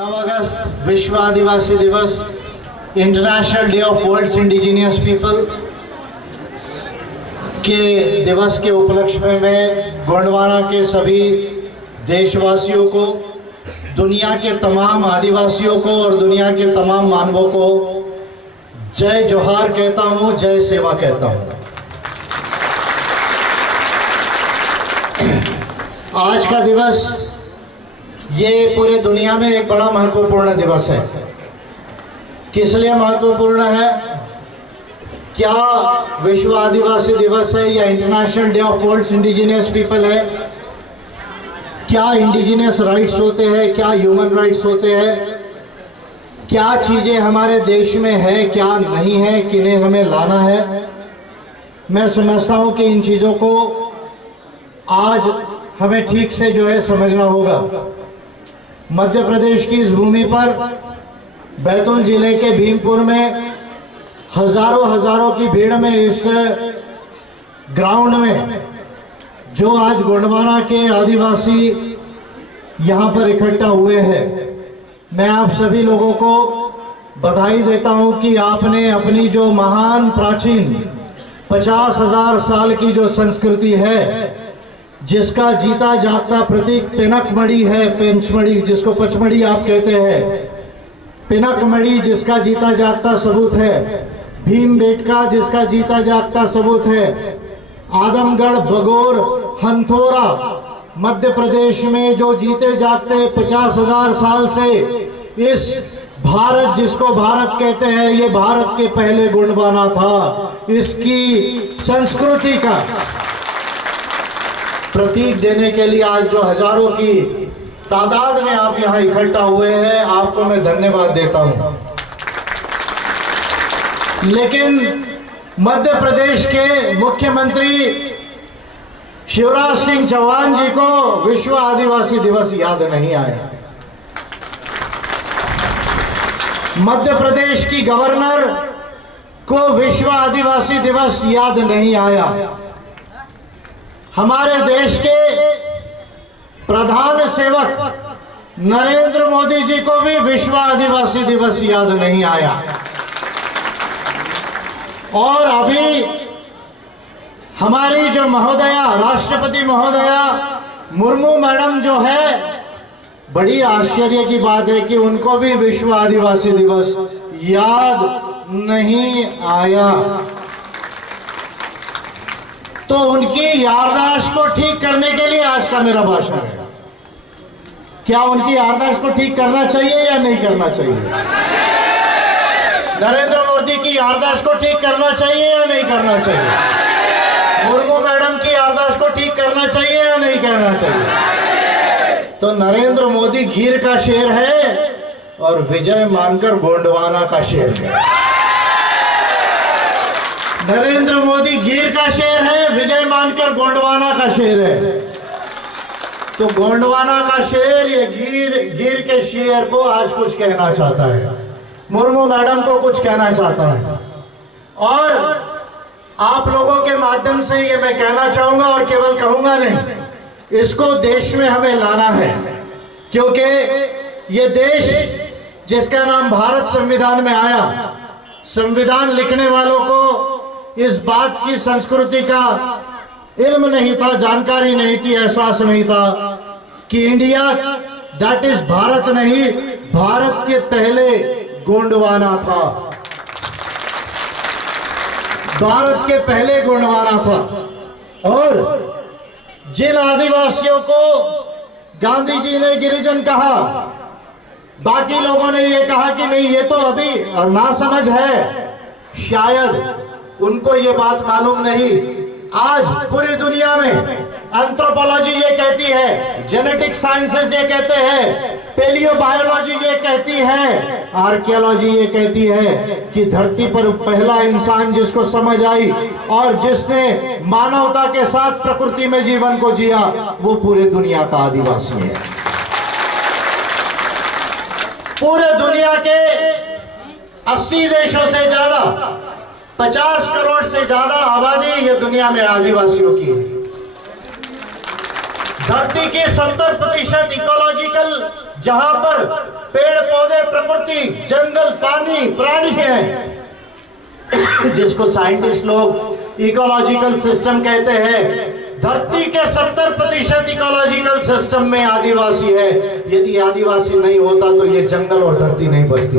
9 अगस्त विश्व आदिवासी दिवस, international day of world's indigenous people के दिवस के उपलक्ष्य में मैं गोंडवाना के सभी देशवासियों को, दुनिया के तमाम आदिवासियों को और दुनिया के तमाम मानवों को जय जोहार कहता हूँ, जय सेवा कहता हूँ। आज का दिवस ये पूरे दुनिया में एक बड़ा महत्वपूर्ण दिवस है। किस लिए महत्वपूर्ण है? क्या विश्व आदिवासी दिवस है या international day of world's indigenous people है? क्या इंडिजिनियस राइट्स होते हैं, क्या ह्यूमन राइट्स होते हैं, क्या चीज़ें हमारे देश में है, क्या नहीं है, किन्हें हमें लाना है? मैं समझता हूँ कि इन चीज़ों को आज हमें ठीक से जो है समझना होगा। मध्य प्रदेश की इस भूमि पर बैतूल जिले के भीमपुर में हजारों की भीड़ में इस ग्राउंड में जो आज गोंडवाना के आदिवासी यहाँ पर इकट्ठा हुए हैं, मैं आप सभी लोगों को बधाई देता हूँ कि आपने अपनी जो महान प्राचीन 50,000 साल की जो संस्कृति है, जिसका जीता जागता प्रतीक पिनकमणि है, पेंचमणि जिसको पचमढ़ी आप कहते हैं, पिनकमणि जिसका जीता जागता सबूत है, भीमबेटका जिसका जीता जागता सबूत है, आदमगढ़, बगोर, हंथोरा मध्य प्रदेश में जो जीते जागते 50,000 साल से इस भारत जिसको भारत कहते हैं, ये भारत के पहले गोंडवाना था। इसकी संस्कृति का प्रतीक देने के लिए आज जो हजारों की तादाद में आप यहाँ इकट्ठा हुए हैं, आपको मैं धन्यवाद देता हूँ। लेकिन मध्य प्रदेश के मुख्यमंत्री शिवराज सिंह चौहान जी को विश्व आदिवासी दिवस याद नहीं आया। मध्य प्रदेश की गवर्नर को विश्व आदिवासी दिवस याद नहीं आया। हमारे देश के प्रधान सेवक नरेंद्र मोदी जी को भी विश्व आदिवासी दिवस याद नहीं आया। और अभी हमारी जो महोदया, राष्ट्रपति महोदया मुर्मू मैडम जो है, बड़ी आश्चर्य की बात है कि उनको भी विश्व आदिवासी दिवस याद नहीं आया। तो उनकी याददाश्त को ठीक करने के लिए आज का मेरा भाषण है। क्या उनकी याददाश्त को ठीक करना चाहिए या नहीं करना चाहिए? नरेंद्र मोदी की याददाश्त को ठीक करना चाहिए या नहीं करना चाहिए? मुर्मू मैडम की याददाश्त को ठीक करना चाहिए या नहीं करना चाहिए? तो नरेंद्र मोदी गिर का शेर है और विजय मानकर गोंडवाना का शेर है। नरेंद्र मोदी गिर का शेर है, विजय मानकर गोंडवाना का शेर है। तो गोंडवाना का शेर ये गिर के शेर को आज कुछ कहना चाहता है, मुर्मू मैडम को कुछ कहना चाहता है। और आप लोगों के माध्यम से ये मैं कहना चाहूंगा, और केवल कहूंगा नहीं, इसको देश में हमें लाना है। क्योंकि ये देश जिसका नाम भारत संविधान में आया, संविधान लिखने वालों को इस बात की संस्कृति का इल्म नहीं था, जानकारी नहीं थी, एहसास नहीं था कि इंडिया दैट इज भारत नहीं, भारत के पहले गोंडवाना था, भारत के पहले गोंडवाना था। और जिन आदिवासियों को गांधी जी ने गिरिजन कहा, बाकी लोगों ने ये कहा कि नहीं ये तो अभी नासमझ है, शायद उनको ये बात मालूम नहीं। आज पूरी दुनिया में एंथ्रोपोलॉजी ये कहती है, जेनेटिक साइंसेस ये कहते हैं, पेलियोबायोलॉजी ये कहती है, आर्कियोलॉजी ये कहती है कि धरती पर पहला इंसान जिसको समझ आई और जिसने मानवता के साथ प्रकृति में जीवन को जिया, वो पूरे दुनिया का आदिवासी है। पूरे दुनिया के 80 देशों से ज्यादा, 50 करोड़ से ज्यादा आबादी ये दुनिया में आदिवासियों की है। धरती के 70% इकोलॉजिकल जहां पर पेड़ पौधे, प्रकृति, जंगल, पानी, प्राणी हैं, जिसको साइंटिस्ट लोग इकोलॉजिकल सिस्टम कहते हैं। धरती के 70% इकोलॉजिकल सिस्टम में आदिवासी है। यदि आदिवासी नहीं होता तो ये जंगल और धरती नहीं बचती।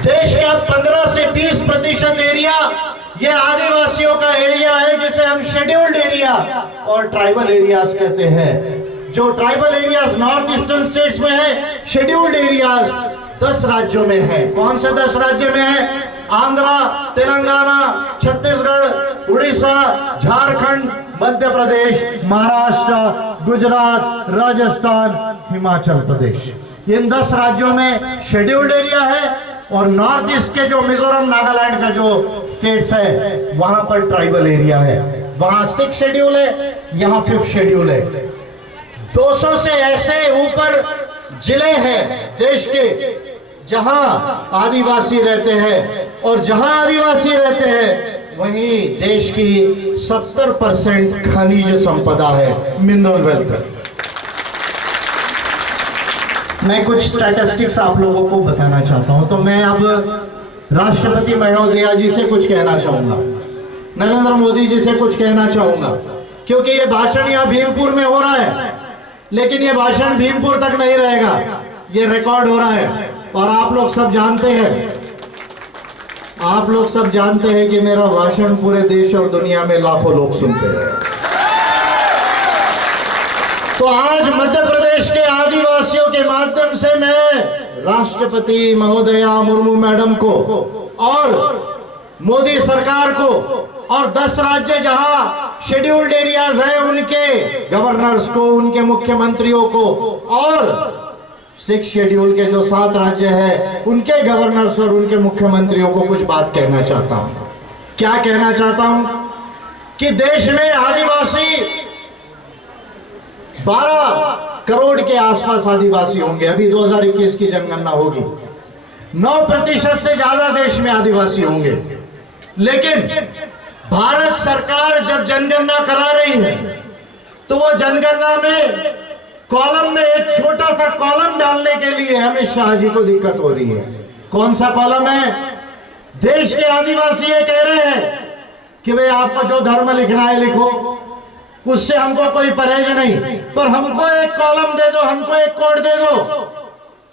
देश का 15 से 20% एरिया ये आदिवासियों का एरिया है, जिसे हम शेड्यूल्ड एरिया और ट्राइबल एरियाज कहते हैं। जो tribal areas north eastern states में है, शेड्यूल्ड एरियाज 10 राज्यों में है। कौन से 10 राज्य में है? आंध्रा, तेलंगाना, छत्तीसगढ़, उड़ीसा, झारखंड, मध्य प्रदेश, महाराष्ट्र, गुजरात, राजस्थान, हिमाचल प्रदेश। इन 10 राज्यों में शेड्यूल्ड एरिया है और नॉर्थ ईस्ट के जो मिजोरम, नागालैंड का जो स्टेट्स है वहां पर ट्राइबल एरिया है। वहां 6 शेड्यूल है, यहाँ 5th शेड्यूल है। 200 से ऐसे ऊपर जिले हैं देश के जहां आदिवासी रहते हैं, और जहां आदिवासी रहते हैं वहीं देश की 70% खनिज संपदा है, मिनरल वेल्थ है। मैं कुछ स्टैटिस्टिक्स आप लोगों को बताना चाहता हूं। तो मैं अब राष्ट्रपति महोदया जी से कुछ कहना चाहूंगा, नरेंद्र मोदी जी से कुछ कहना चाहूंगा, क्योंकि ये भाषण यहाँ भीमपुर में हो रहा है, लेकिन ये भाषण भीमपुर तक नहीं रहेगा, ये रिकॉर्ड हो रहा है। और आप लोग सब जानते हैं कि मेरा भाषण पूरे देश और दुनिया में लाखों लोग सुनते हैं। तो आज मध्य प्रदेश के आदिवासियों के माध्यम से मैं राष्ट्रपति महोदया मुर्मू मैडम को और मोदी सरकार को और 10 राज्य जहां शेड्यूल्ड एरियाज है उनके गवर्नर्स को, उनके मुख्यमंत्रियों को, और 6 शेड्यूल के जो 7 राज्य हैं उनके गवर्नर्स और उनके मुख्यमंत्रियों को कुछ बात कहना चाहता हूं। क्या कहना चाहता हूं कि देश में आदिवासी 12 करोड़ के आसपास आदिवासी होंगे। अभी 2021 की जनगणना होगी। 9% से ज्यादा देश में आदिवासी होंगे। लेकिन भारत सरकार जब जनगणना करा रही है तो वो जनगणना में कॉलम में एक छोटा सा कॉलम डालने के लिए अमित शाह जी को दिक्कत हो रही है। कौन सा कॉलम है? देश के आदिवासी ये कह रहे हैं कि भाई आपको जो धर्म लिखना है लिखो, उससे हमको कोई परहेज नहीं, पर हमको एक कॉलम दे दो, हमको एक कोड दे दो,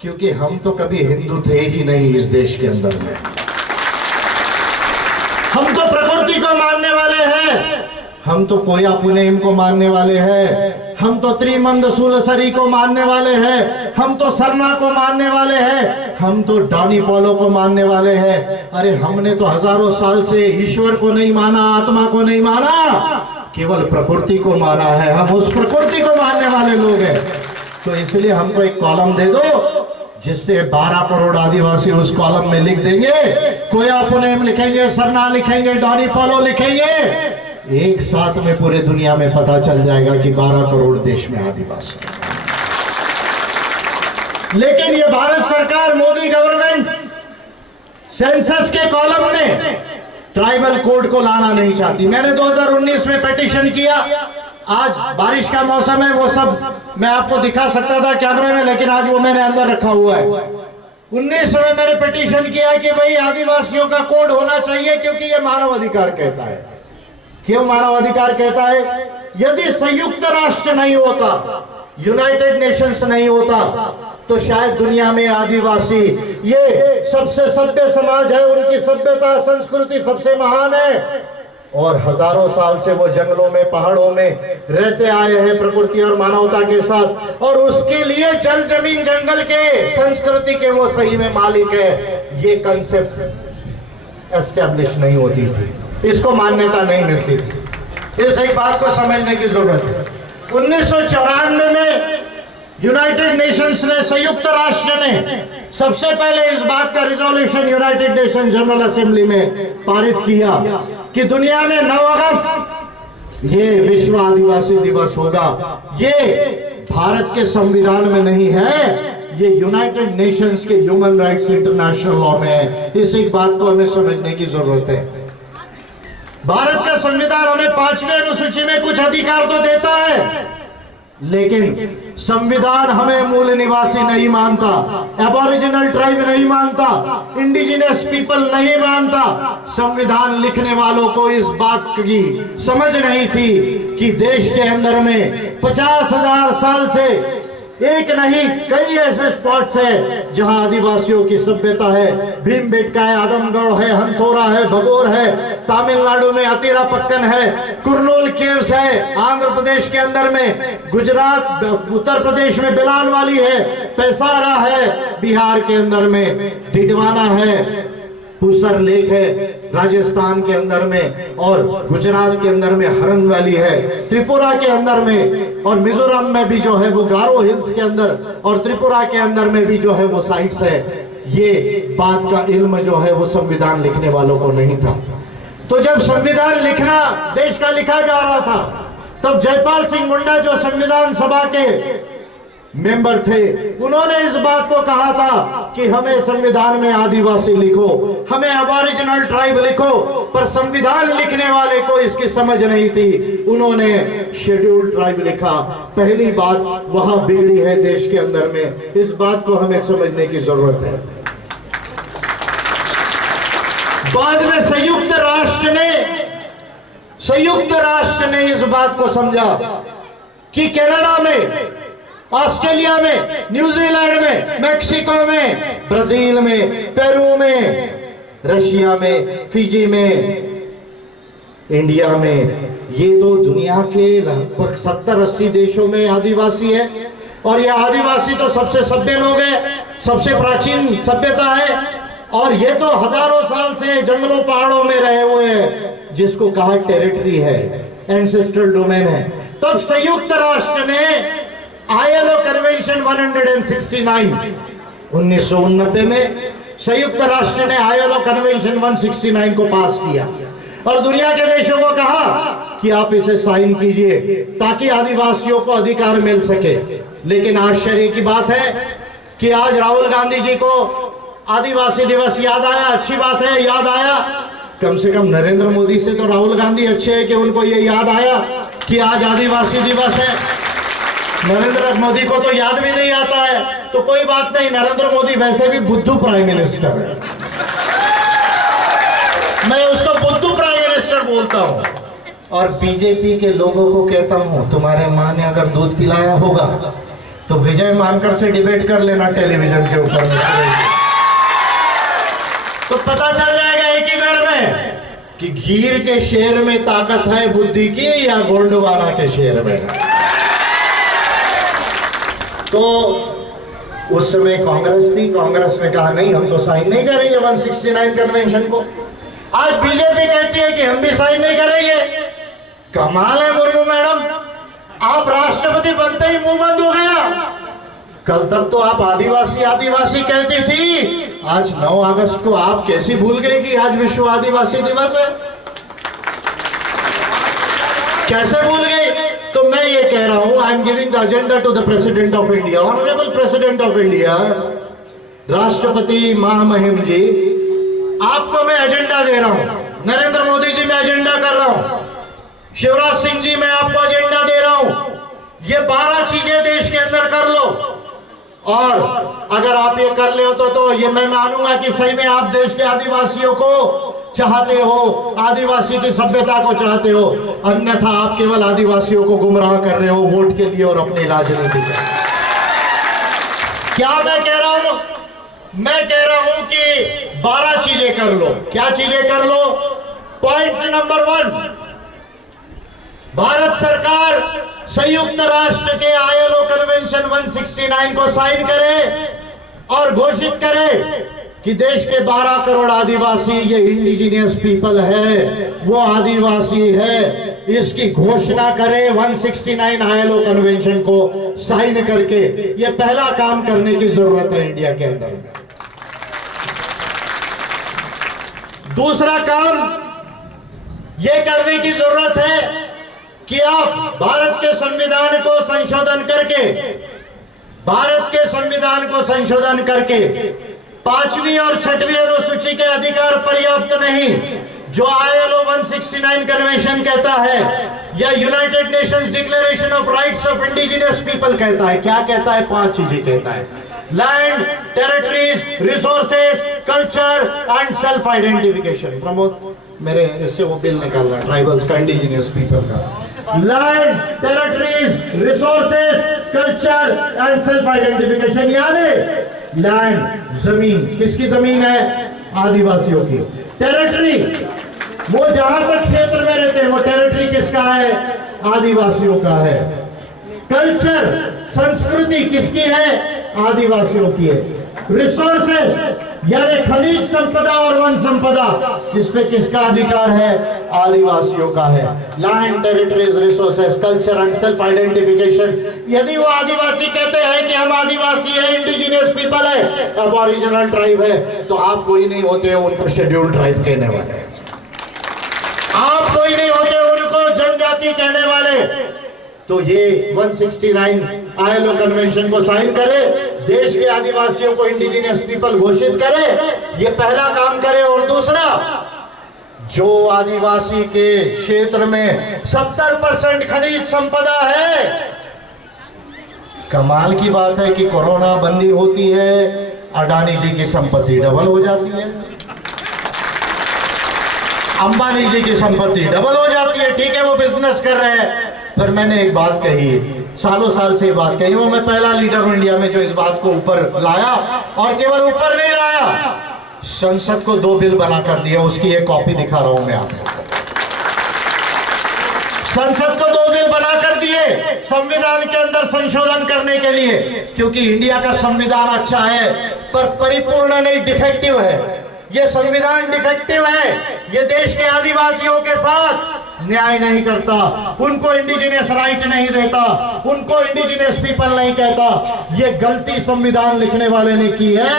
क्योंकि हम तो कभी हिंदू थे ही नहीं इस देश के अंदर में। हम तो प्रकृति को मानने वाले हैं, हम तो कोया पुनेम को मानने वाले हैं, हम तो त्रिमंद सुलसरी को मानने वाले हैं, हम तो सरना को मानने वाले हैं, हम तो डानी पोलो को मानने वाले हैं। अरे हमने तो हजारों साल से ईश्वर को नहीं माना, आत्मा को नहीं माना, केवल प्रकृति को माना है। हम उस प्रकृति को मानने वाले लोग हैं। तो इसलिए हमको एक कॉलम दे दो जिससे 12 करोड़ आदिवासी उस कॉलम में लिख देंगे, कोया पुनेम लिखेंगे, सरना लिखेंगे, डानी पोलो लिखेंगे, एक साथ में पूरे दुनिया में पता चल जाएगा कि 12 करोड़ देश में आदिवासी। लेकिन ये भारत सरकार, मोदी गवर्नमेंट सेंसस के कॉलम में ट्राइबल कोड को लाना नहीं चाहती। मैंने 2019 में पिटीशन किया। आज बारिश का मौसम है, वो सब मैं आपको दिखा सकता था कैमरे में, लेकिन आज वो मैंने अंदर रखा हुआ है। 19 में मैंने पिटीशन किया कि भाई आदिवासियों का कोड होना चाहिए, क्योंकि ये मानव अधिकार कहता है। क्यों मानव अधिकार कहता है? यदि संयुक्त राष्ट्र नहीं होता, यूनाइटेड नेशंस नहीं होता, तो शायद दुनिया में आदिवासी ये सबसे सभ्य समाज है, उनकी सभ्यता संस्कृति सबसे महान है, और हजारों साल से वो जंगलों में, पहाड़ों में रहते आए हैं प्रकृति और मानवता के साथ, और उसके लिए जल जमीन जंगल के संस्कृति के वो सही में मालिक है। ये कंसेप्ट एस्टेब्लिश नहीं होती थी, इसको मान्यता नहीं मिलती थी। इस एक बात को समझने की जरूरत है। 1994 में यूनाइटेड नेशंस ने, संयुक्त राष्ट्र ने सबसे पहले इस बात का resolution United nation general assembly में पारित किया कि दुनिया में 9 अगस्त ये विश्व आदिवासी दिवस होगा। ये भारत के संविधान में नहीं है, ये यूनाइटेड नेशंस के ह्यूमन राइट्स इंटरनेशनल लॉ में है। इस एक बात को हमें समझने की जरूरत है। भारत का संविधान हमें 5वीं अनुसूची में कुछ अधिकार तो देता है, लेकिन संविधान हमें मूल निवासी नहीं मानता, एबोरिजिनल ट्राइब नहीं मानता, इंडिजिनस पीपल नहीं मानता। संविधान लिखने वालों को इस बात की समझ नहीं थी कि देश के अंदर में 50,000 साल से एक नहीं कई ऐसे स्पॉट्स है जहां आदिवासियों की सभ्यता है। भीमबेटका है, आदमगढ़ है, हंथौरा है, भगोर है, तमिलनाडु में अतिरापत्तन है, कुरनूल केव्स है, आंध्र प्रदेश के अंदर में, गुजरात उत्तर प्रदेश में बिलाल वाली है, पैसारा है, बिहार के अंदर में डिडवाना है, पुसर लेक है राजस्थान के अंदर में, और गुजरात के अंदर में हरन वैली है, त्रिपुरा के अंदर में, और मिजोरम में भी जो है वो गारो हिल्स के अंदर, और त्रिपुरा के अंदर में भी जो है वो साइट्स है। ये बात का इल्म जो है वो संविधान लिखने वालों को नहीं था। तो जब संविधान लिखना देश का लिखा जा रहा था, तब जयपाल सिंह मुंडा जो संविधान सभा के मेंबर थे, उन्होंने इस बात को कहा था कि हमें संविधान में आदिवासी लिखो, हमें अबोरिजिनल ट्राइब लिखो, पर संविधान लिखने वाले को इसकी समझ नहीं थी, उन्होंने शेड्यूल्ड ट्राइब लिखा। पहली बात वहां बिगड़ी है देश के अंदर में, इस बात को हमें समझने की जरूरत है। बाद में संयुक्त राष्ट्र ने इस बात को समझा कि कनाडा में, ऑस्ट्रेलिया में, न्यूजीलैंड में, मेक्सिको में, ब्राजील में, पेरू में, रशिया में, फिजी में, इंडिया में, ये तो दुनिया के लगभग 70-80 देशों में आदिवासी है। और ये आदिवासी तो सबसे सभ्य लोग हैं, सबसे प्राचीन सभ्यता है, और ये तो हजारों साल से जंगलों पहाड़ों में रहे हुए हैं, जिसको कहा टेरिटरी है, एंसेस्ट्रल डोमेन है। तब संयुक्त राष्ट्र ने ILO कन्वेंशन 169 1989 में संयुक्त राष्ट्र ने ILO कन्वेंशन 169 को पास किया और दुनिया के देशों को कहा कि आप इसे साइन कीजिए ताकि आदिवासियों को अधिकार मिल सके। लेकिन आश्चर्य की बात है कि आज राहुल गांधी जी को आदिवासी दिवस याद आया, अच्छी बात है, याद आया। कम से कम नरेंद्र मोदी से तो राहुल गांधी अच्छे हैं कि उनको ये याद आया कि आज आदिवासी दिवस है। नरेंद्र मोदी को तो याद भी नहीं आता है, तो कोई बात नहीं, नरेंद्र मोदी वैसे भी बुद्धू प्राइम मिनिस्टर है, मैं उसको बुद्धू प्राइम मिनिस्टर बोलता हूं। और बीजेपी के लोगों को कहता हूं, तुम्हारे माँ ने अगर दूध पिलाया होगा तो विजय मानकर से डिबेट कर लेना टेलीविजन के ऊपर, तो पता चल जाएगा एक ही घर में कि गिर के शेर में ताकत है बुद्धि की या गोंडवाना के शेर में। तो उस समय कांग्रेस थी, कांग्रेस ने कहा नहीं, हम तो साइन नहीं करेंगे 169 कन्वेंशन को। आज बीजेपी कहती है कि हम भी साइन नहीं करेंगे। कमाल है मुर्मू मैडम, आप राष्ट्रपति बनते ही मुंह बंद हो गया। कल तक तो आप आदिवासी आदिवासी कहती थी, आज 9 अगस्त को आप कैसी भूल गई कि आज विश्व आदिवासी दिवस है? कैसे भूल गई? तो मैं ये कह रहा हूं, I am giving the agenda to the president of India, honourable president of India, राष्ट्रपति महामहिम जी, आपको मैं एजेंडा दे रहा हूं। नरेंद्र मोदी जी मैं एजेंडा कर रहा हूं, शिवराज सिंह जी मैं आपको एजेंडा दे रहा हूं। ये 12 चीजें देश के अंदर कर लो, और अगर आप ये कर ले हो तो ये मैं मानूंगा कि सही में आप देश के आदिवासियों को चाहते हो, आदिवासी की सभ्यता को चाहते हो। अन्यथा आप केवल आदिवासियों को गुमराह कर रहे हो वोट के लिए और अपनी राजनीति के। क्या मैं कह रहा हूं? मैं कह रहा हूं कि 12 चीजें कर लो। क्या चीजें कर लो? पॉइंट नंबर 1, भारत सरकार संयुक्त राष्ट्र के ILO कन्वेंशन 169 को साइन करे और घोषित करे कि देश के 12 करोड़ आदिवासी ये इंडिजिनियस पीपल है, वो आदिवासी है, इसकी घोषणा करे 169 ILO कन्वेंशन को साइन करके। ये पहला काम करने की जरूरत है इंडिया के अंदर। दूसरा काम ये करने की जरूरत है कि आप भारत के संविधान को संशोधन करके, भारत के संविधान को संशोधन करके 5वीं और 6वीं अनुसूची के अधिकार पर्याप्त नहीं, जो ILO 169 कन्वेंशन कहता है, या United Nations declaration of rights of indigenous people कहता है? क्या कहता है? 5 चीजें कहता है: land, territories, resources, culture and self identification. Pramod, मेरे इससे वो बिल निकालना ट्राइबल्स का, इंडिजिनियस पीपल का। Land, territories, resources, culture and self identification. यानी लैंड, जमीन, किसकी जमीन है? आदिवासियों की। टेरिटरी, वो जहां तक क्षेत्र में रहते हैं वो टेरिटरी किसका है? आदिवासियों का है। कल्चर, संस्कृति किसकी है? आदिवासियों की है। रिसोर्सेज यानी खनिज संपदा और वन संपदा, इस पे किसका अधिकार है? आदिवासियों का है। Land, territories, resources, culture and self identification. यदि वो आदिवासी कहते हैं कि हम आदिवासी है, इंडिजिनियस पीपल है, अबोरिजिनल ट्राइब है, तो आप कोई नहीं होते उनको शेड्यूल्ड ट्राइब कहने वाले, आप कोई नहीं होते उनको जनजाति कहने वाले। तो ये 169 ILO कन्वेंशन को साइन करे, देश के आदिवासियों को इंडिजिनियस पीपल घोषित करे, ये पहला काम करे। और दूसरा, जो आदिवासी के क्षेत्र में 70% खनिज संपदा है, कमाल की बात है कि कोरोना बंदी होती है, अडानी जी की संपत्ति डबल हो जाती है, अंबानी जी की संपत्ति डबल हो जाती है। ठीक है, वो बिजनेस कर रहे हैं, पर मैंने एक बात कही, सालों साल से बात कही, वो मैं पहला लीडर हूं इंडिया में जो इस बात को ऊपर लाया, और केवल ऊपर नहीं लाया, संसद को 2 बिल बना कर दिया। उसकी एक कॉपी दिखा रहा हूं मैं आपको। संसद को 2 बिल बना कर दिए संविधान के अंदर संशोधन करने के लिए, क्योंकि इंडिया का संविधान अच्छा है पर परिपूर्ण नहीं, डिफेक्टिव है। ये संविधान डिफेक्टिव है, ये देश के आदिवासियों के साथ न्याय नहीं करता, उनको इंडिजिनियस राइट नहीं देता, उनको इंडिजिनियस पीपल नहीं कहता। ये गलती संविधान लिखने वाले ने की है,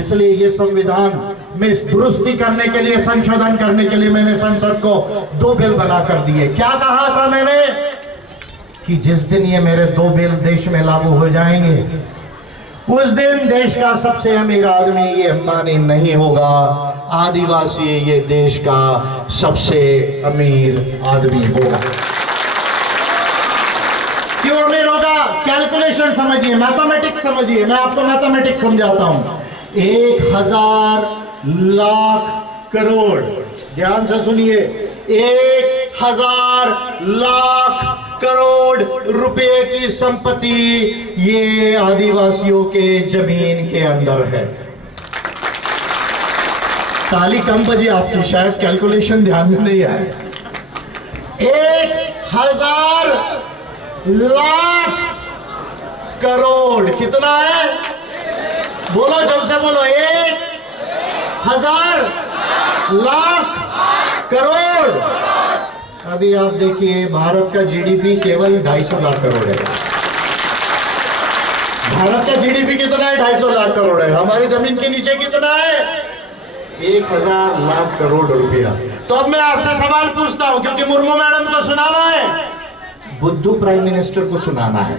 इसलिए ये संविधान में दुरुस्ती करने के लिए, संशोधन करने के लिए मैंने संसद को 2 बिल बना कर दिए। क्या कहा था मैंने कि जिस दिन ये मेरे 2 बिल देश में लागू हो जाएंगे, उस दिन देश का सबसे अमीर आदमी ये अंबानी नहीं होगा, आदिवासी ये देश का सबसे अमीर आदमी होगा। क्यों अमीर होगा? कैलकुलेशन समझिए, मैथमेटिक्स समझिए, मैं आपको मैथमेटिक्स समझाता हूं। 1000 लाख करोड़, ध्यान से सुनिए, 1000 लाख करोड़ रुपए की संपत्ति ये आदिवासियों के जमीन के अंदर है। ताली कम बजी आपकी, शायद कैलकुलेशन ध्यान में नहीं आए। 1000 लाख करोड़ कितना है? बोलो, जब से बोलो, 1000 लाख करोड़। अभी आप देखिए, भारत का जीडीपी केवल 250 लाख करोड़ है। भारत का जीडीपी कितना है? 250 लाख करोड़ है। हमारी जमीन के नीचे कितना है? 1000 लाख करोड़ रुपया। तो अब मैं आपसे सवाल पूछता हूं, क्योंकि मुर्मू मैडम को सुनाना है, बुद्धू प्राइम मिनिस्टर को सुनाना है।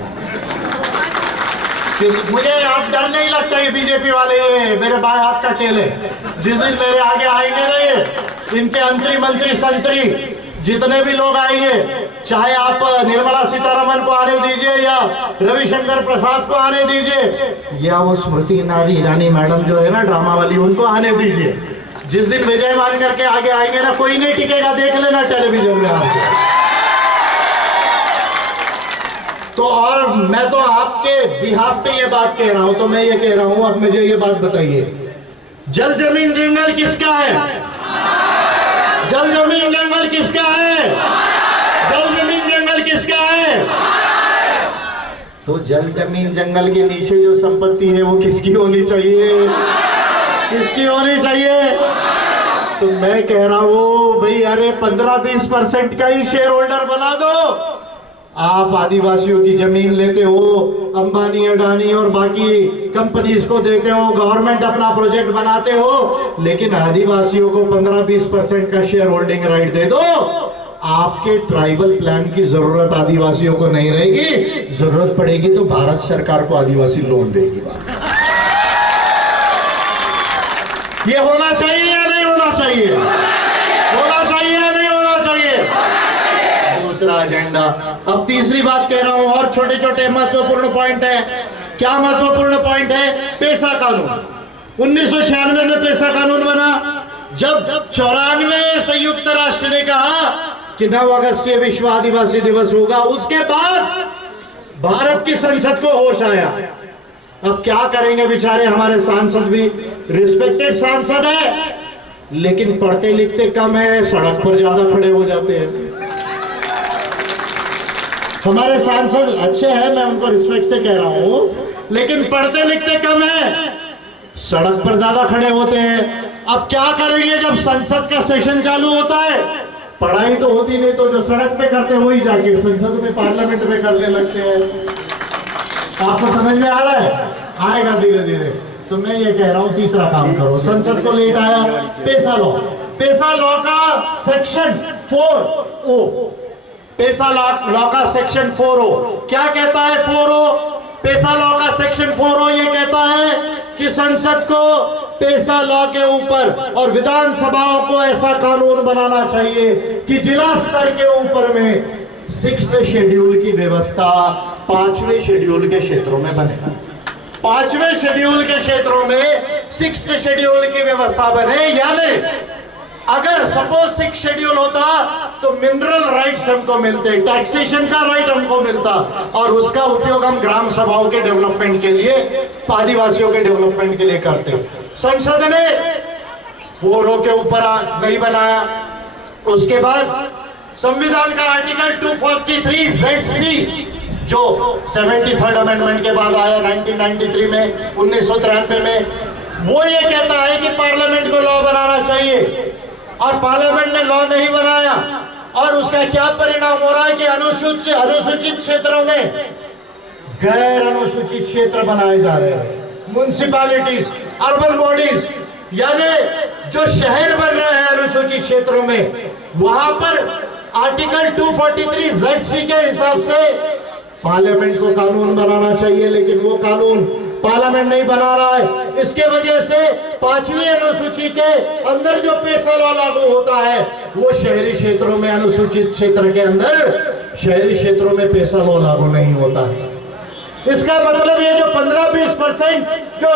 मुझे आप डर नहीं लगता, ये बीजेपी वाले ये मेरे बाएं हाथ का खेल है। जिस दिन मेरे आगे आएंगे ना ये इनके अंतरी मंत्री संतरी जितने भी लोग आएंगे, चाहे आप निर्मला सीतारमन को आने दीजिए या रविशंकर प्रसाद को आने दीजिए, या वो स्मृति ईरानी मैडम जो है ना ड्रामा वाली, उनको आने दीजिए, जिस दिन विजय मान करके आगे आएंगे ना, कोई नहीं टिकेगा, देख लेना टेलीविजन में आपको। तो और मैं तो आपके बिहाफ पे ये बात कह रहा हूं, तो मैं ये कह रहा हूं, अब मुझे ये बात बताइए, जल जमीन जंगल किसका है? जल जमीन जंगल किसका है? जल जमीन जंगल किसका है? तो जल जमीन जंगल के नीचे जो संपत्ति है वो किसकी होनी चाहिए? किसकी होनी चाहिए? तो मैं कह रहा हूं भाई, अरे 15-20% का ही शेयर होल्डर बना दो। आप आदिवासियों की जमीन लेते हो, अंबानी, अडानी और बाकी कंपनीज को देते हो, गवर्नमेंट अपना प्रोजेक्ट बनाते हो, लेकिन आदिवासियों को 15-20% का शेयर होल्डिंग राइट दे दो। आपके ट्राइबल प्लान की जरूरत आदिवासियों को नहीं रहेगी, जरूरत पड़ेगी तो भारत सरकार को आदिवासी लोन देगी। ये होना चाहिए या नहीं होना चाहिए? होना चाहिए या नहीं होना चाहिए? दूसरा, एजेंडा। अब तीसरी बात कह रहा हूं, और छोटे छोटे महत्वपूर्ण पॉइंट है। क्या महत्वपूर्ण पॉइंट है? पेशा कानून। 1996 में पेशा कानून बना। जब 94 संयुक्त राष्ट्र ने कहा कि 9 अगस्त ये विश्व आदिवासी दिवस होगा, उसके बाद भारत की संसद को होश आया। अब क्या करेंगे बेचारे हमारे सांसद भी, रिस्पेक्टेड सांसद है लेकिन पढ़ते लिखते कम है, सड़क पर ज्यादा खड़े हो जाते हैं। हमारे सांसद अच्छे हैं, मैं उनको रिस्पेक्ट से कह रहा हूं, लेकिन पढ़ते लिखते कम है, सड़क पर ज्यादा खड़े होते हैं। अब क्या करेंगे जब संसद का सेशन चालू होता है? पढ़ाई तो होती नहीं, तो जो सड़क पे करते वही जाके संसद में, पार्लियामेंट में करने लगते हैं। आपको समझ में आ रहा है? आएगा धीरे धीरे। तो मैं ये कह रहा हूं, तीसरा काम करो। संसद को लेट आया पेशा लॉ। पेशा लॉ का सेक्शन 4O, पेशा लॉ का सेक्शन 4O क्या कहता है? 4O, पेशा लॉ का सेक्शन 4O ये कहता है कि संसद को पेशा लॉ के ऊपर और विधानसभाओं को ऐसा कानून बनाना चाहिए कि जिला स्तर के ऊपर में 6th शेड्यूल की व्यवस्था 5वें शेड्यूल के क्षेत्रों में बने। 5वें शेड्यूल के क्षेत्रों में 6th शेड्यूल की व्यवस्था बने। यानी अगर सपोज 6 शेड्यूल होता तो मिनरल राइट्स हमको मिलते, टैक्सेशन का राइट हमको मिलता, और उसका उपयोग हम ग्राम सभाओं के डेवलपमेंट के लिए, आदिवासियों के डेवलपमेंट के लिए करते। संसद ने 4O के ऊपर नहीं बनाया। उसके बाद संविधान का आर्टिकल 243ZC जो 73rd अमेंडमेंट के बाद आया 1993 में, 1993 में, वो ये कहता है कि पार्लियामेंट को लॉ बनाना चाहिए, और पार्लियामेंट ने लॉ नहीं बनाया। और उसका क्या परिणाम हो रहा है कि अनुसूचित क्षेत्रों में गैर अनुसूचित क्षेत्र बनाए जा रहे हैं। म्युनिसिपैलिटीज, अर्बन बॉडीज, यानी जो शहर बन रहे हैं अनुसूचित क्षेत्रों में, वहां पर आर्टिकल 243ZC के हिसाब से पार्लियामेंट को कानून बनाना चाहिए, लेकिन वो कानून पार्लियामेंट नहीं बना रहा है। इसके वजह से 5वीं अनुसूची के अंदर जो पेशा लॉ लागू होता है वो शहरी क्षेत्रों में, अनुसूचित क्षेत्र के अंदर शहरी क्षेत्रों में पेशा लॉ लागू नहीं होता है। इसका मतलब ये जो 15-20% जो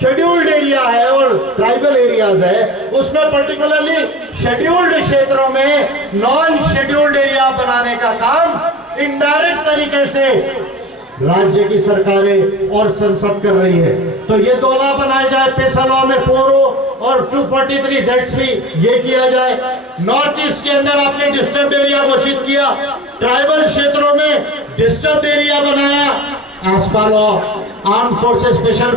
शेड्यूल्ड एरिया है और ट्राइबल एरियाज है, उसमें पर्टिकुलरली शेड्यूल्ड क्षेत्रों में नॉन शेड्यूल्ड एरिया बनाने का काम इनडायरेक्ट तरीके से राज्य की सरकारें और संसद कर रही है। तो ये 2 लॉ बनाए जाए, पेशा लॉ में 4O और 243ZC ये किया जाए। नॉर्थ ईस्ट के अंदर आपने डिस्टर्ब्ड एरिया घोषित किया, ट्राइबल क्षेत्रों में डिस्टर्ब्ड एरिया बनाया। आसपा law, arm forces special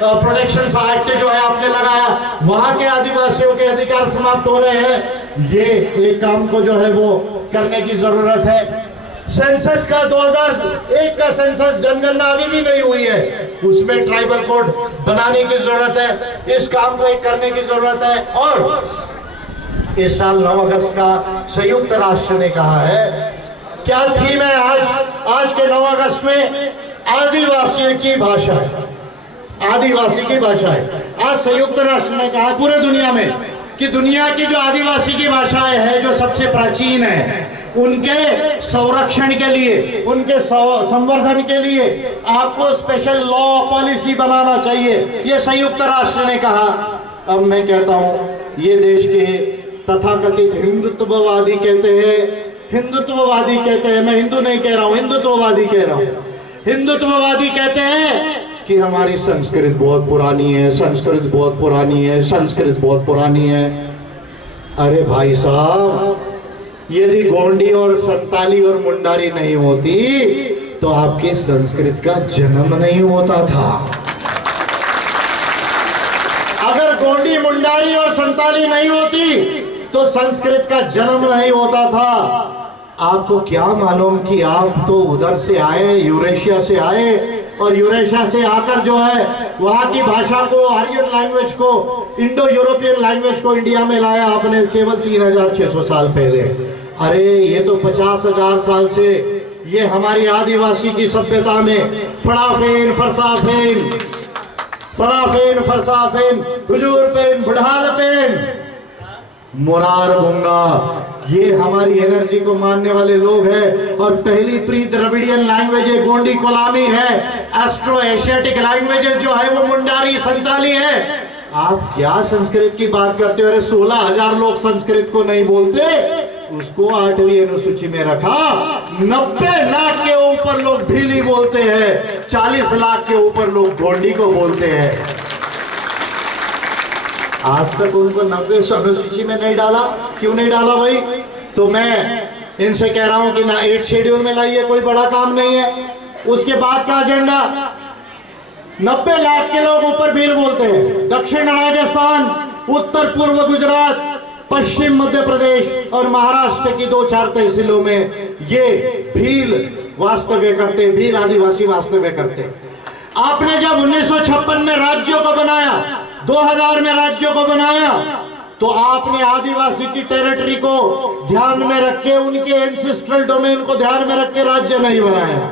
protection act जो है आपने लगाया, वहां के आदिवासियों के अधिकार समाप्त हो रहे हैं। ये एक काम को जो है वो करने की जरूरत है। सेंसस का 2001 का सेंसस जनगणना अभी भी नहीं हुई है, उसमें ट्राइबल कोड बनाने की जरूरत है। इस काम को करने की जरूरत है। और इस साल 9 अगस्त का संयुक्त राष्ट्र ने कहा है, क्या थीम है आज के 9 अगस्त में? आदिवासी की भाषा है, आदिवासी की भाषा है। आज संयुक्त राष्ट्र ने कहा पूरे दुनिया में कि दुनिया की जो आदिवासी की भाषाएं हैं, जो सबसे प्राचीन है, उनके संरक्षण के लिए, उनके संवर्धन के लिए आपको स्पेशल लॉ पॉलिसी बनाना चाहिए, ये संयुक्त राष्ट्र ने कहा। अब मैं कहता हूं, ये देश के तथाकथित हिंदुत्ववादी कहते हैं, हिंदुत्ववादी कहते हैं, मैं हिंदू नहीं कह रहा हूं, हिंदुत्ववादी कह रहा हूं। हिंदुत्ववादी कहते हैं कि हमारी संस्कृत बहुत पुरानी है, संस्कृत बहुत पुरानी है, संस्कृत बहुत पुरानी है। अरे भाई साहब, यदि गोंडी और संताली और मुंडारी नहीं होती तो आपकी संस्कृत का जन्म नहीं होता था। अगर गोंडी, मुंडारी और संताली नहीं होती तो संस्कृत का जन्म नहीं होता था। आपको क्या मालूम कि आप तो उधर से आए, यूरेशिया से आए, और यूरेशिया से आकर जो है वहां की भाषा को, आर्यन लैंग्वेज को, इंडो यूरोपियन लैंग्वेज को इंडिया में लाया आपने केवल 3600 साल पहले। अरे ये तो 50,000 साल से ये हमारी आदिवासी की सभ्यता में फड़ाफेन, फरसाफेन, फड़ाफेन, फरसाफेन, हुजूर पेन, बुढ़ाल पेन, मुरार भुंगा, ये हमारी एनर्जी को मानने वाले लोग हैं। और पहली प्री द्रविडियन लैंग्वेज है गोंडी कोलामी है, एस्ट्रो एशियाटिक लैंग्वेजेस जो है वो मुंडारी संताली है। आप क्या संस्कृत की बात करते हो? अरे 16,000 लोग संस्कृत को नहीं बोलते, उसको 8वीं अनुसूची में रखा। 90 लाख के ऊपर लोग भीली बोलते हैं, 40 लाख के ऊपर लोग गोंडी को बोलते हैं। आज तक उनको 90 अनुसूची में नहीं डाला। क्यों नहीं डाला भाई? तो मैं इनसे कह रहा हूं कि ना 8 शेड्यूल में लाइए, कोई बड़ा काम नहीं है। उसके बाद का एजेंडा, 90 लाख के लोग ऊपर भील बोलते हैं। दक्षिण राजस्थान, उत्तर पूर्व गुजरात, पश्चिम मध्य प्रदेश और महाराष्ट्र की 2-4 तहसीलों में ये भील वास्तव्य करते, भील आदिवासी वास्तव्य करते। आपने जब 1956 में राज्यों को बनाया, 2000 में राज्यों को बनाया, तो आपने आदिवासी की टेरिटरी को ध्यान में रख के, उनके एंसेस्ट्रल डोमेन को ध्यान में रख के राज्य नहीं बनाया।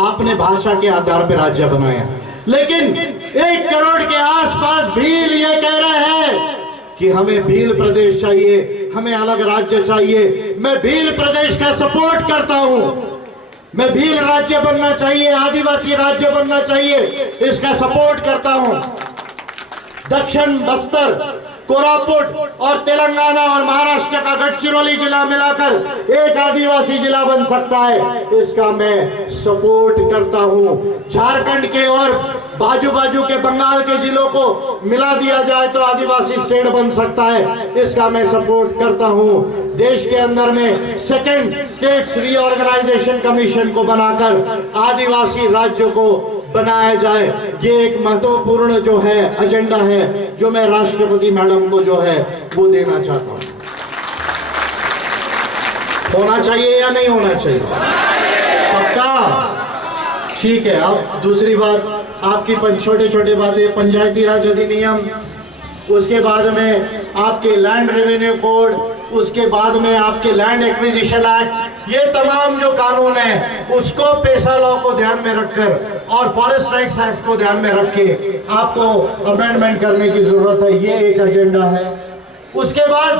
आपने भाषा के आधार पर राज्य बनाया। लेकिन 1 करोड़ के आसपास भील ये कह रहे हैं कि हमें भील प्रदेश चाहिए, हमें अलग राज्य चाहिए। मैं भील प्रदेश का सपोर्ट करता हूं। मैं भील राज्य बनना चाहिए, आदिवासी राज्य बनना चाहिए, इसका सपोर्ट करता हूं। दक्षिण बस्तर, कोरापुट और तेलंगाना और महाराष्ट्र का गढ़चिरौली जिला मिलाकर एक आदिवासी जिला बन सकता है, इसका मैं सपोर्ट करता हूं। झारखंड के और बाजू बाजू के बंगाल के जिलों को मिला दिया जाए तो आदिवासी स्टेट बन सकता है, इसका मैं सपोर्ट करता हूं। देश के अंदर में सेकेंड स्टेट्स रीऑर्गेनाइजेशन कमीशन को बनाकर आदिवासी राज्यों को बनाया जाए। ये एक महत्वपूर्ण जो है एजेंडा है, जो मैं राष्ट्रपति मैडम को जो है वो देना चाहता हूं। होना चाहिए या नहीं होना चाहिए? पक्का? ठीक है। अब दूसरी बात, आपकी छोटे छोटे बातें, पंचायती राज अधिनियम, उसके बाद में आपके लैंड रेवेन्यू कोड, उसके बाद में आपके लैंड एक्विजिशन एक्ट, ये तमाम जो कानून है उसको पेशा लॉ को ध्यान में रखकर और फॉरेस्ट राइट्स एक्ट को ध्यान में रख के आपको अमेंडमेंट करने की जरूरत है। ये एक एजेंडा है। उसके बाद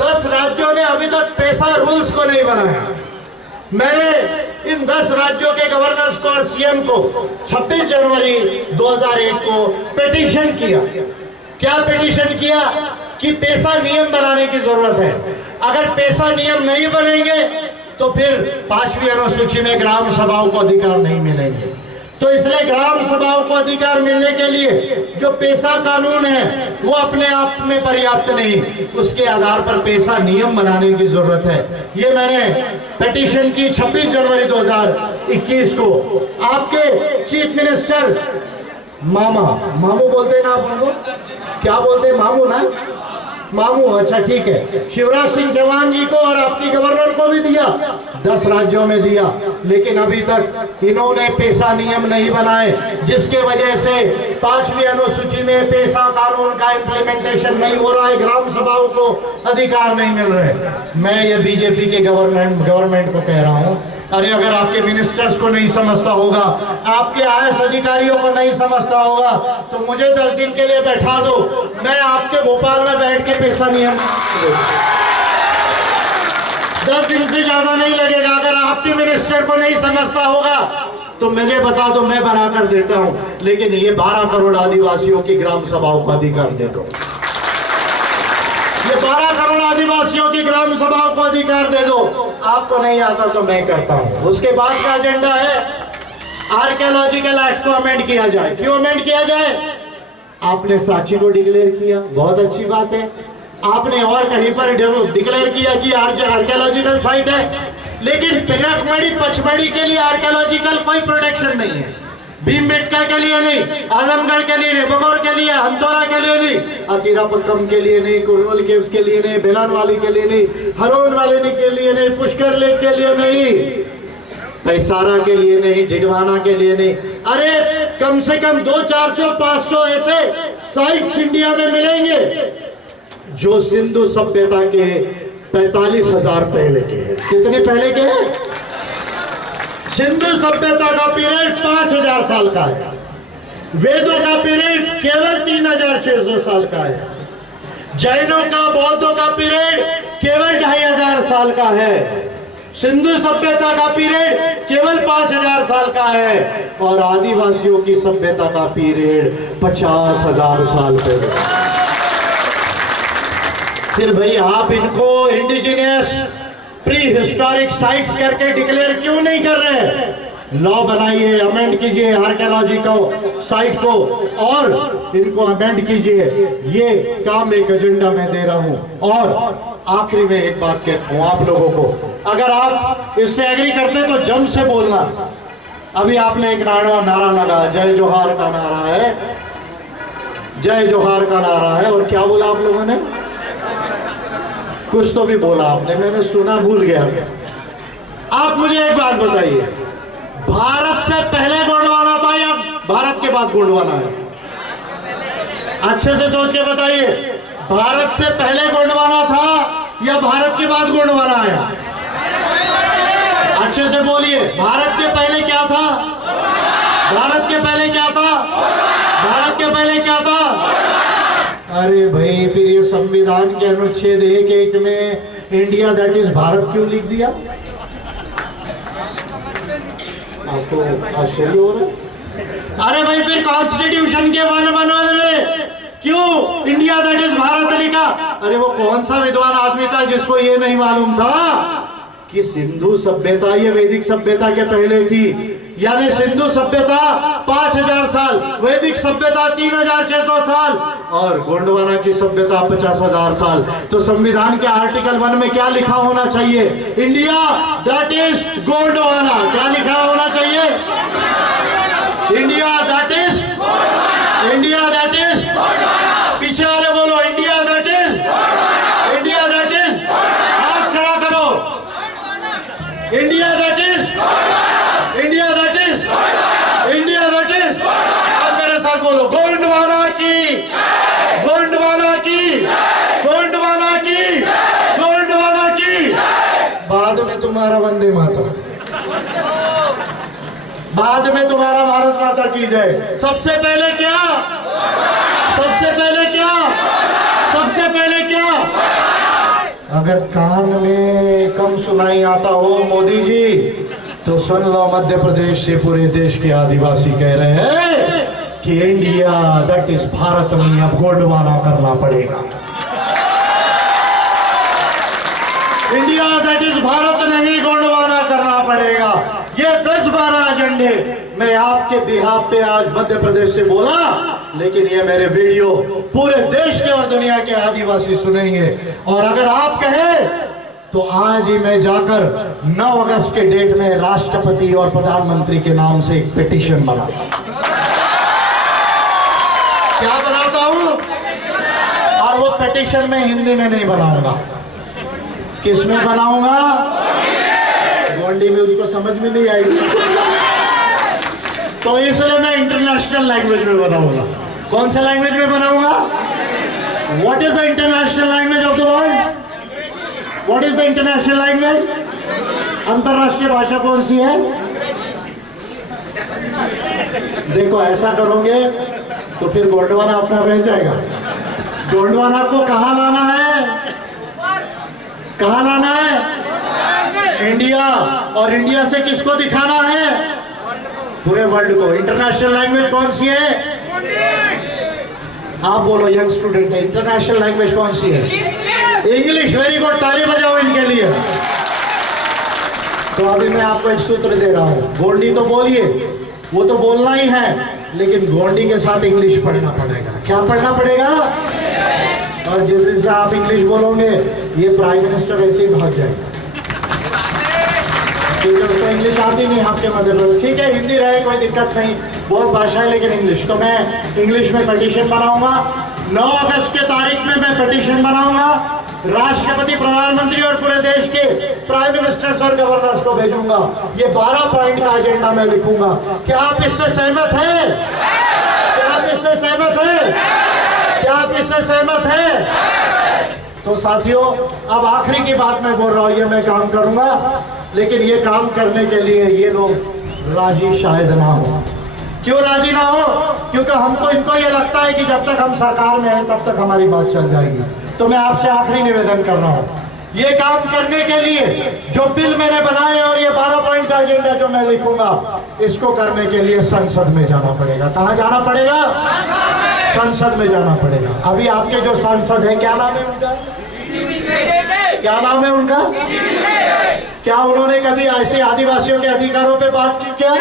10 राज्यों ने अभी तक पेशा रूल्स को नहीं बनाया। मैंने इन 10 राज्यों के गवर्नर्स को और सीएम को 26 जनवरी 2001 को पिटीशन किया। क्या पिटीशन किया? कि पेशा नियम बनाने की जरूरत है। अगर पेशा नियम नहीं बनेंगे तो फिर 5वीं अनुसूची में ग्राम सभाओं को अधिकार नहीं मिलेंगे। तो इसलिए ग्राम सभाओं को अधिकार मिलने के लिए जो पेशा कानून है वो अपने आप में पर्याप्त नहीं, उसके आधार पर पेशा नियम बनाने की जरूरत है। ये मैंने पिटीशन की 26 जनवरी 2021 को। आपके चीफ मिनिस्टर मामू बोलते हैं ना आप उनको? क्या बोलते हैं? मामू ना? मामू, अच्छा ठीक है। शिवराज सिंह चौहान जी को और आपकी गवर्नर को भी दिया, 10 राज्यों में दिया, लेकिन अभी तक इन्होंने पेशा नियम नहीं बनाए, जिसके वजह से 5वीं अनुसूची में पेशा कानून का इम्प्लीमेंटेशन नहीं हो रहा है, ग्राम सभाओं को अधिकार नहीं मिल रहे। मैं ये बीजेपी के गवर्नमेंट को कह रहा हूँ, अरे अगर आपके मिनिस्टर्स को नहीं समझता होगा, आपके आईएएस अधिकारियों को नहीं समझता होगा, तो मुझे 10 दिन के लिए बैठा दो, मैं आपके भोपाल में बैठ के पेशा नियम 10 दिन से ज्यादा नहीं लगेगा। अगर आपके मिनिस्टर को नहीं समझता होगा तो मुझे बता दो, मैं बनाकर देता हूं। लेकिन ये 12 करोड़ आदिवासियों की ग्राम सभाओं को अधिकार दे दो, ये 12 करोड़ आदिवासियों की ग्राम सभाओं को अधिकार दे दो। आपको नहीं आता तो मैं करता हूं। उसके बाद का एजेंडा है आर्कियोलॉजिकल एक्ट को अमेंड किया जाए। क्यों अमेंड किया जाए? आपने सांची को डिक्लेयर किया, बहुत अच्छी बात है। आपने और कहीं पर डिक्लेयर किया कि आर्कियोलॉजिकल साइट है, लेकिन पिनकमढ़ी पचमढ़ी के लिए आर्कियोलॉजिकल कोई प्रोटेक्शन नहीं है। भीमबेटका के लिए नहीं, आजमगढ़ के लिए नहीं, बगौर के लिए, हंतोरा के लिए नहीं, अतीरापत्रम के लिए नहीं, कुरनूल केव्स के लिए नहीं, बेलानवाली के लिए नहीं, हरोन वाले के लिए नहीं, पुष्कर लेक के लिए नहीं, पैसारा के लिए नहीं, डिडवाना के लिए नहीं। अरे कम से कम 200, 400, 500 ऐसे साइट्स इंडिया में मिलेंगे जो सिंधु सभ्यता के 45,000 पहले के हैं। कितने पहले के हैं? सिंधु सभ्यता का पीरियड 5,000 साल का है, वेदों का पीरियड केवल 3,600 साल का है, जैनों का, बौद्धों का पीरियड केवल 2500 साल का है। सिंधु सभ्यता का पीरियड केवल 5000 साल का है और आदिवासियों की सभ्यता का पीरियड 50,000 साल पहले। फिर भाई आप इनको इंडिजिनियस प्री हिस्टोरिक साइट्स करके डिक्लेयर क्यों नहीं कर रहे? लॉ बनाइए, अमेंड कीजिए आर्कियोलॉजी को साइट को और इनको अमेंड कीजिए। ये काम एक एजेंडा में दे रहा हूं। और आखिरी में एक बात कहता हूं आप लोगों को, अगर आप इससे एग्री करते तो जम से बोलना। अभी आपने एक नारा लगा, जय जोहार का नारा है, जय जोहार का नारा है। और क्या बोला आप लोगों ने? कुछ तो भी बोला आपने, मैंने सुना, भूल गया। आप मुझे एक बात बताइए, भारत से पहले गोंडवाना था या भारत के बाद गोंडवाना है? अच्छे से सोच के बताइए, भारत से पहले गोंडवाना था या भारत के बाद गोंडवाना आया? अच्छे से बोलिए, भारत के पहले क्या था? भारत के पहले क्या था? भारत के पहले क्या था? अरे भाई, फिर ये संविधान के अनुच्छेद 1(1) में इंडिया दैट इज भारत क्यों लिख दिया? आपको आश्चर्य हो रहा है? अरे भाई, फिर कॉन्स्टिट्यूशन के 1(1) में क्यों इंडिया दैट इज भारत लिखा? अरे वो कौन सा विद्वान आदमी था जिसको ये नहीं मालूम था कि सिंधु सभ्यता ये वैदिक सभ्यता के पहले थी? यानी सिंधु सभ्यता 5000 साल, वैदिक सभ्यता 3600 साल और गोंडवाना की सभ्यता 50,000 साल। तो संविधान के आर्टिकल 1 में क्या लिखा होना चाहिए? India that is Gondwana. क्या लिखा होना चाहिए? India that is, India that is, पीछे वाले बोलो, India that is, India that is, हाथ खड़ा करो, India that is, India that is, India that is. अब मेरे साथ बोलो, गोंडवाना की, गोंडवाना की, गोंडवाना की, गोंडवाना की। बाद में तुम्हारा वंदे मातरम, बाद में तुम्हारा भारत माता की जय। सबसे पहले क्या? सबसे पहले क्या? सबसे पहले क्या? अगर कान में कम सुनाई आता हो मोदी जी तो सुन लो, मध्य प्रदेश से पूरे देश के आदिवासी कह रहे हैं कि इंडिया दैट इज भारत नहीं, अब गोंडवाना करना पड़ेगा। इंडिया दैट इज भारत नहीं, गोंडवाना करना पड़ेगा। ये 10-12 एजेंडे मैं आपके बिहाफ पे आज मध्य प्रदेश से बोला, लेकिन ये मेरे वीडियो पूरे देश के और दुनिया के आदिवासी सुनेंगे। और अगर आप कहें तो आज ही मैं जाकर 9 अगस्त के डेट में राष्ट्रपति और प्रधानमंत्री के नाम से एक पिटीशन बनाता हूं। क्या बनाता हूं? और वो पिटीशन मैं हिंदी में नहीं बनाऊंगा। किस में बनाऊंगा? गोंडी में, उनको समझ में नहीं आएगी तो इसलिए मैं इंटरनेशनल लैंग्वेज में बनाऊंगा। कौन सा लैंग्वेज में बनाऊंगा? What is the international language of the world? What is the international language? अंतरराष्ट्रीय भाषा कौन सी है? देखो, ऐसा करोगे तो फिर गोंडवाना अपना रह जाएगा। गोंडवाना को कहां लाना है? कहां लाना है? इंडिया। और इंडिया से किसको दिखाना है? पूरे वर्ल्ड को। इंटरनेशनल लैंग्वेज कौन सी है? आप बोलो, यंग स्टूडेंट है, इंटरनेशनल लैंग्वेज कौन सी है? इंग्लिश। वेरी गुड, ताली बजाओ इनके लिए। तो अभी मैं आपको एक सूत्र दे रहा हूं, गोंडी तो बोलिए, वो तो बोलना ही है, लेकिन गोंडी के साथ इंग्लिश पढ़ना पड़ेगा। क्या पढ़ना पड़ेगा? और जिस दिन से आप इंग्लिश बोलोगे ये प्राइम मिनिस्टर ऐसे ही भाग जाएगा, क्योंकि उसको इंग्लिश आती नहीं आपके मदद। ठीक है, हिंदी रहे, कोई दिक्कत नहीं, बहुत भाषा है, लेकिन इंग्लिश। तो मैं इंग्लिश में पिटीशन बनाऊंगा। 9 अगस्त के तारीख में मैं पिटीशन बनाऊंगा, राष्ट्रपति, प्रधानमंत्री और पूरे देश के प्राइम मिनिस्टर्स और गवर्नर्स को भेजूंगा। ये 12 पॉइंट का एजेंडा मैं लिखूंगा। क्या आप इससे सहमत हैं? क्या आप इससे सहमत हैं? क्या आप इससे सहमत हैं? तो साथियों, अब आखिरी की बात मैं बोल रहा हूं, ये मैं काम करूंगा, लेकिन ये काम करने के लिए ये लोग राजी शायद ना हो। क्यों राजी ना हो? क्योंकि हमको इनको ये लगता है कि जब तक हम सरकार में हैं तब तक हमारी बात चल जाएगी। तो मैं आपसे आखिरी निवेदन कर रहा हूं, ये काम करने के लिए जो बिल मैंने बनाए और ये 12 पॉइंट का एजेंडा जो मैं लिखूंगा, इसको करने के लिए संसद में जाना पड़ेगा। कहां जाना पड़ेगा? संसद में जाना पड़ेगा। अभी आपके जो सांसद है, क्या नाम है उनका? क्या नाम है उनका? क्या उन्होंने कभी ऐसे आदिवासियों के अधिकारों पे बात की क्या?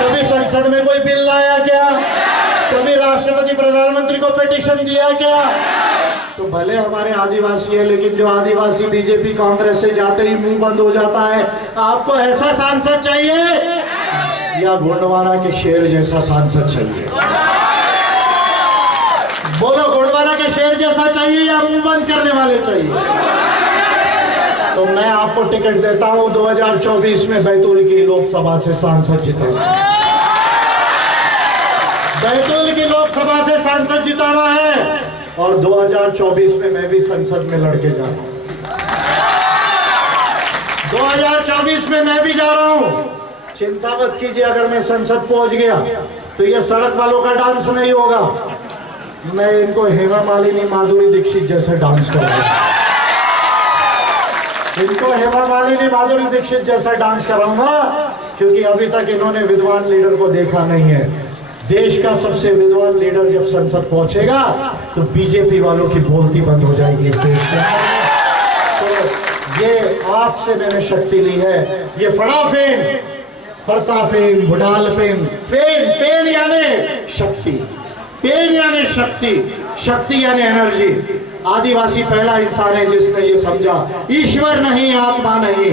कभी संसद में कोई बिल लाया क्या? कभी राष्ट्रपति प्रधानमंत्री को पिटीशन दिया क्या? तो भले हमारे आदिवासी है, लेकिन जो आदिवासी बीजेपी कांग्रेस से जाते ही मुंह बंद हो जाता है। आपको ऐसा सांसद चाहिए या गोंडवाना के शेर जैसा सांसद चाहिए? बोलो, गोंडवाना के शेर जैसा चाहिए या मुंह बंद करने वाले चाहिए? तो मैं आपको टिकट देता हूं 2024 में बैतूल की लोकसभा से सांसद जिताना। बैतूल की लोकसभा से सांसद जिताना है और 2024 में मैं भी संसद में लड़के जा रहा हूं। 2024 में मैं भी जा रहा हूं। चिंता मत कीजिए, अगर मैं संसद पहुंच गया तो ये सड़क वालों का डांस नहीं होगा। मैं इनको हेमा मालिनी, माधुरी दीक्षित जैसे डांस कराऊंगा। इनको हेमा मालिनी, माधुरी दीक्षित जैसा डांस कराऊंगा, क्योंकि अभी तक इन्होंने विद्वान लीडर को देखा नहीं है। देश का सबसे विद्वान लीडर जब संसद पहुंचेगा तो बीजेपी वालों की बोलती बंद हो जाएगी इस देश में। तो ये आपसे मैंने शक्ति ली है। ये फड़ा फेन, फरसा फेन, बुढ़ाल फेन, पेन यानी शक्ति, पेन यानी शक्ति, शक्ति यानी एनर्जी। आदिवासी पहला इंसान है जिसने ये समझा, ईश्वर नहीं, आत्मा नहीं,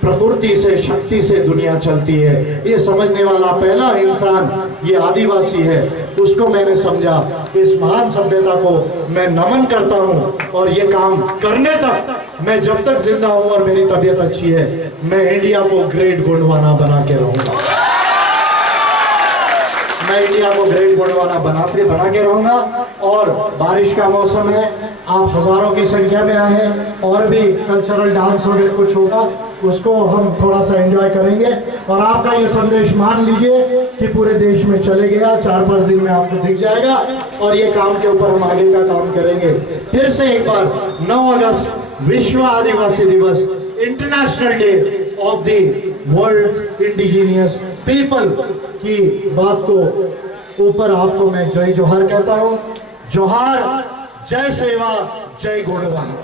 प्रकृति से, शक्ति से दुनिया चलती है। ये समझने वाला पहला इंसान ये आदिवासी है। उसको मैंने समझा। इस महान सभ्यता को मैं नमन करता हूँ और ये काम करने तक, मैं जब तक जिंदा हूँ और मेरी तबीयत अच्छी है, मैं इंडिया को ग्रेट गोंडवाना बना के रहूंगा। मैं इंडिया को ग्रेट गोंडवाना बना के रहूंगा। और बारिश का मौसम है, आप हजारों की संख्या में आए हैं, और भी कल्चरल डांस वगैरह कुछ होगा, उसको हम थोड़ा सा एंजॉय करेंगे। और आपका ये संदेश मान लीजिए कि पूरे देश में चले गया, 4-5 दिन में आपको दिख जाएगा। और ये काम के ऊपर हम आगे का काम करेंगे। फिर से एक बार 9 अगस्त विश्व आदिवासी दिवस, international day of the world indigenous people की बात को ऊपर आपको मैं जय जोहार कहता हूँ। जोहार, जय सेवा, जय गोंडवाना।